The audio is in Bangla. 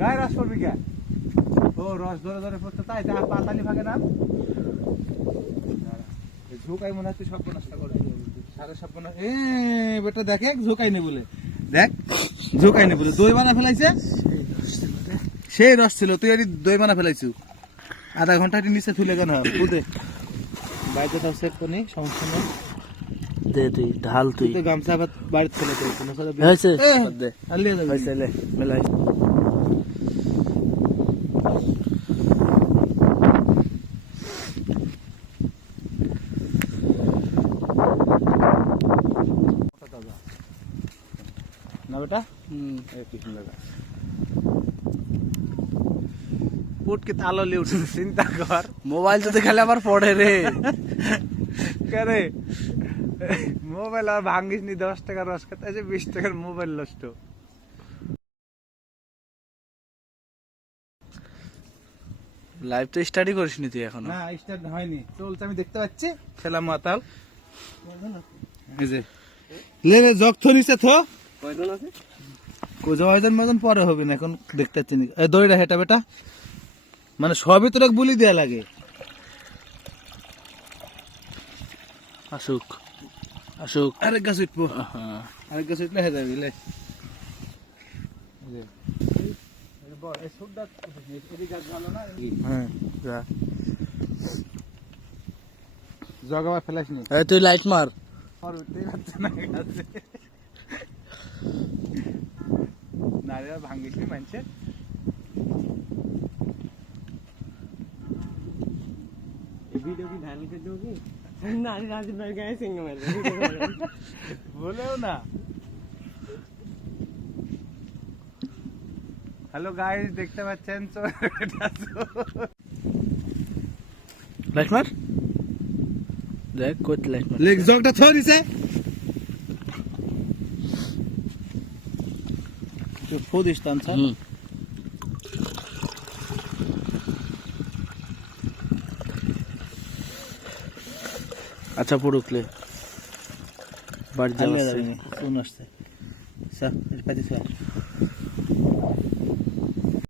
গায়ে রস করবি কে? ও রস ধরে ধরে পড়তে, তাই যা পাতালি ভাগে না ঝোঁকাই মনে হচ্ছে সব নষ্ট করে সারা সব না। এ বেটা দেখে ঝোঁকাই নে বলে, দেখ ঝোঁকাই নে বলে দই বানা ফেলাইছে। সেই রস ছিল, তুই আর দই বানা ফেলাইছু। আধা ঘন্টা নিচে তুলে কেন বুঝে বাড়িতে তাও সেট করি, সমস্যা নেই। দে তুই ঢাল, তুই তো গামছা আবার বাড়িতে ফেলে হয়েছে হয়েছে মেলাই। না বেটা পুটকে তালো লিয়ে উঠে চিন্তা কর। মোবাইল যদি খেলে আবার পড়ে রে। কে মোবাইল আর ভাঙ্গিস নি, 10 টাকার রস খেতে আছে, 20 টাকার মোবাইল নষ্ট। লাইভ তো স্টাডি করিসনি তুই এখনো? না স্টার্ট হয়নি, চলছে আমি দেখতে পাচ্ছি। ছেলা মাতাল এই যে লে রে জগ থো নিচে থো। কয়জন আছে? কোজওয়াজন মতন পরে হবে না, এখন দেখতে পাচ্ছি না। এই দইটা হেটা বেটা, মানে সবই তোরা বুলি দেয়া লাগে। আসুক আসুক। আরেক গাছ উঠবো, আরেক গাছ উঠলে হয়ে যাবি। লে হ্যাঁ যা। জগ আবার ফেলাস নি, তুই লাইট মার। নারিয়া ভাঙ্গিস নি মানছে। वीडियो की ढाल के दोगी ना राज भर गए सिंह में বলেও না। হ্যালো গাইস, দেখতে পাচ্ছেন লাইট মার, দেখ কই লাইট মার। লেগ জগটা থো দিছে। তো ফোদিস তান স্যার। আচ্ছা পড়ুকলে বাড়ি যাওয়া কোন আসছে স্যার, এর কাছে স্যার